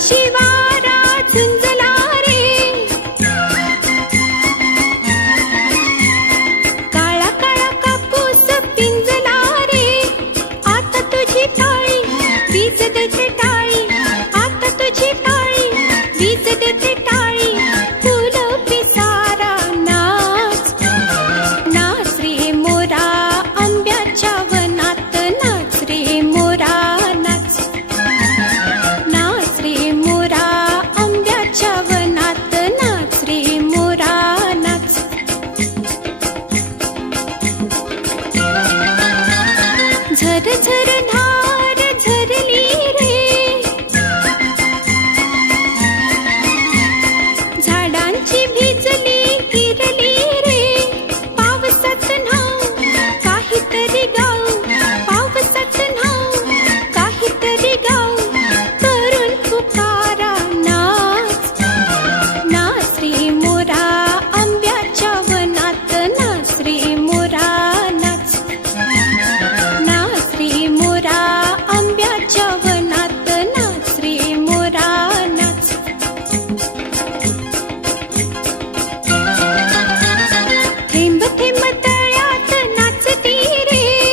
七八 ¡Muy bien!